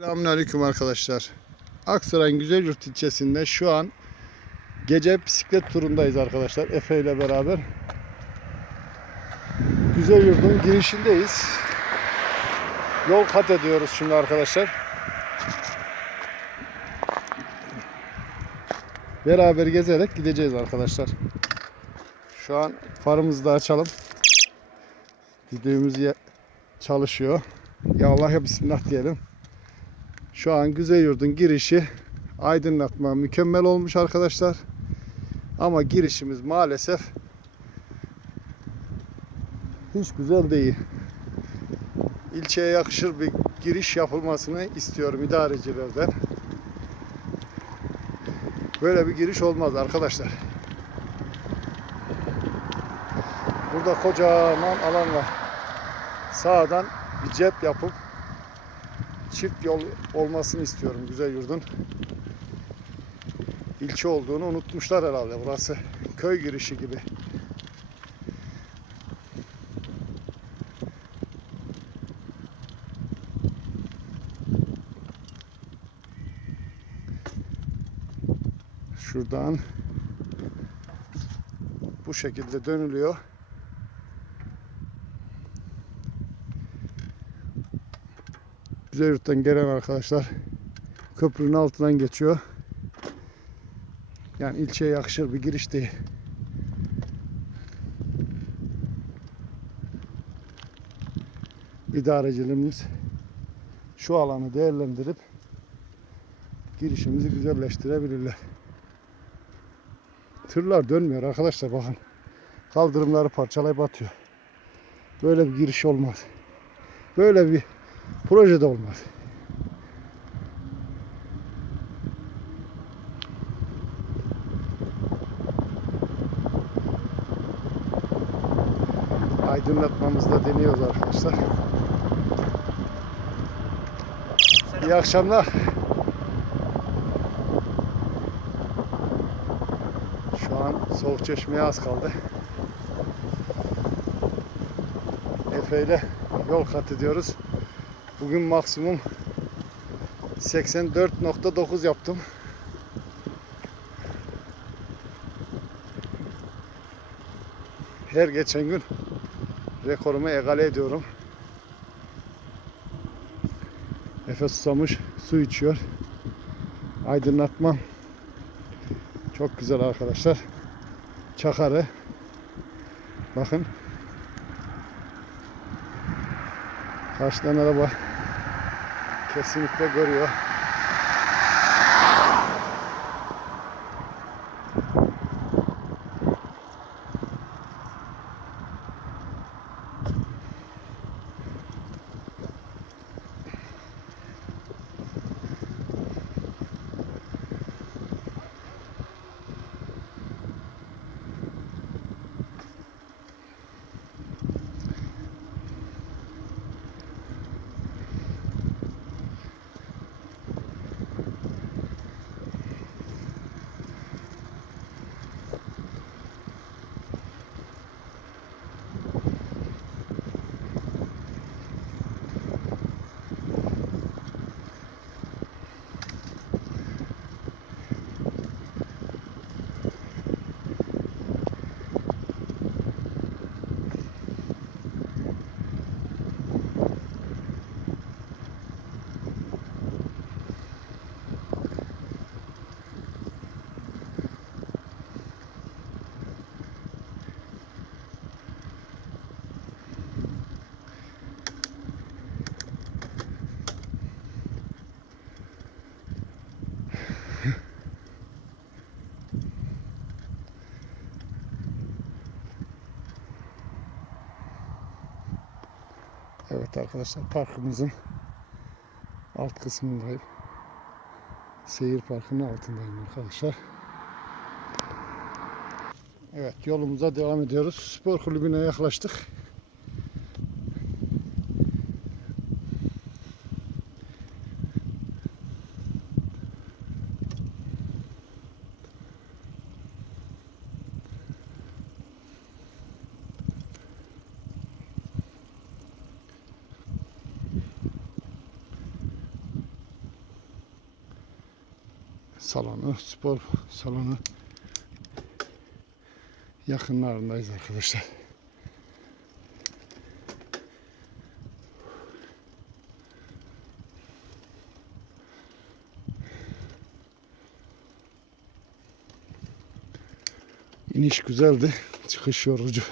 Selamünaleyküm arkadaşlar. Aksaray'ın Güzelyurt ilçesinde şu an gece bisiklet turundayız arkadaşlar. Efe ile beraber. Güzelyurt'un girişindeyiz. Yol kat ediyoruz şimdi arkadaşlar. Beraber gezerek gideceğiz arkadaşlar. Şu an farımızı da açalım. Düdüğümüz çalışıyor. Ya Allah'a bismillah diyelim. Şu an Güzelyurt'un girişi aydınlatma mükemmel olmuş arkadaşlar. Ama girişimiz maalesef hiç güzel değil. İlçeye yakışır bir giriş yapılmasını istiyorum idarecilerden. Böyle bir giriş olmaz arkadaşlar. Burada kocaman alan var. Sağdan bir cep yapıp çift yol olmasını istiyorum güzel yurdun. İlçe olduğunu unutmuşlar herhalde burası. Köy girişi gibi. Şuradan bu şekilde dönülüyor. Güzelyurt'tan gelen arkadaşlar köprünün altından geçiyor. Yani ilçeye yakışır bir giriş değil. İdarecilerimiz şu alanı değerlendirip girişimizi güzelleştirebilirler. Tırlar dönmüyor arkadaşlar bakın. Kaldırımları parçalayıp atıyor. Böyle bir giriş olmaz. Böyle bir projede olmaz. Aydınlatmamızda deniyoruz arkadaşlar. İyi akşamlar. Şu an soğuk çeşmeye az kaldı. Efe ile yol kat ediyoruz. Bugün maksimum 84.9 yaptım. Her geçen gün rekorumu egale ediyorum. Efe susamış, su içiyor. Aydınlatma çok güzel arkadaşlar. Çakarı. Bakın. Karşıdan araba kesinlikle görüyor. Evet arkadaşlar parkımızın alt kısmındayım. Seyir parkının altındayım arkadaşlar. Evet yolumuza devam ediyoruz. Spor kulübüne yaklaştık. Salonu, spor salonu yakınlarındayız arkadaşlar. İniş güzeldi. Çıkış yorucu.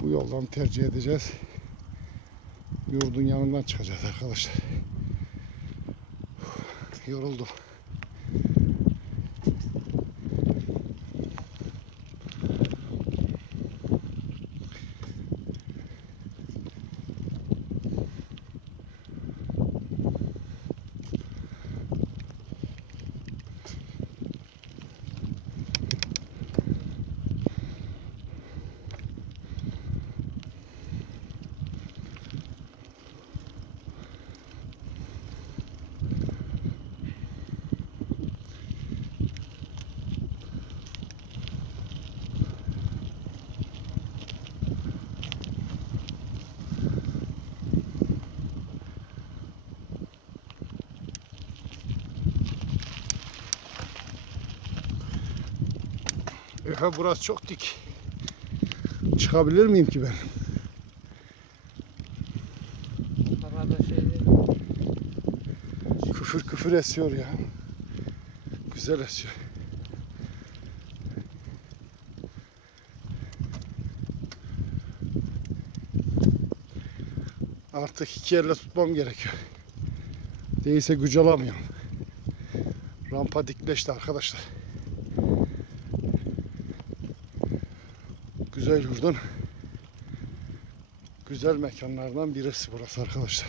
Bu yoldan tercih edeceğiz. Yurdun yanından çıkacağız arkadaşlar. Yoruldum. Efe burası çok dik. Çıkabilir miyim ki ben? Şey. Küfür küfür esiyor ya. Güzel esiyor. Artık iki elle tutmam gerekiyor. Değilse güç alamıyorum. Rampa dikleşti arkadaşlar. Güzel yurdun. Güzel mekanlardan birisi burası arkadaşlar.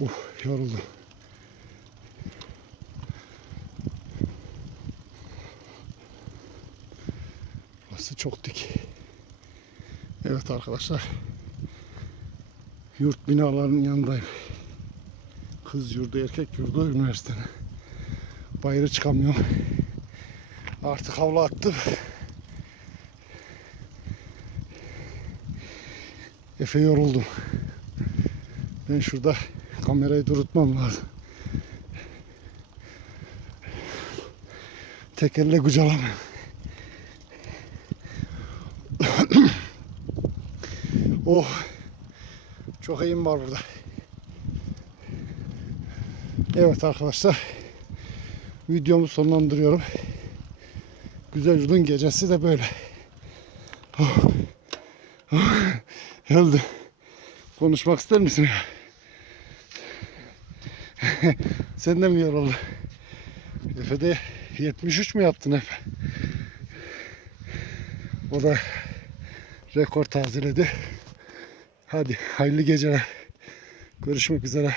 Uh, yoruldum. Burası çok dik. Evet arkadaşlar. Yurt binalarının yanındayım. Kız yurdu, erkek yurdu üniversitenin. Bayırı çıkamıyorum. Artık havlu attım. Efe yoruldum. Ben şurada kamerayı durutmam lazım. Tek elle kucalamam. oh. Çok iyiyim var burada. Evet arkadaşlar. Videomu sonlandırıyorum. Güzel yurdun gecesi de böyle. Oh. Oh. Yoruldum. Konuşmak ister misin? Sen de mi yoruldun? Efe de 73 mü yaptın Efe? O da rekor tazeledi. Hadi hayırlı geceler. Görüşmek üzere.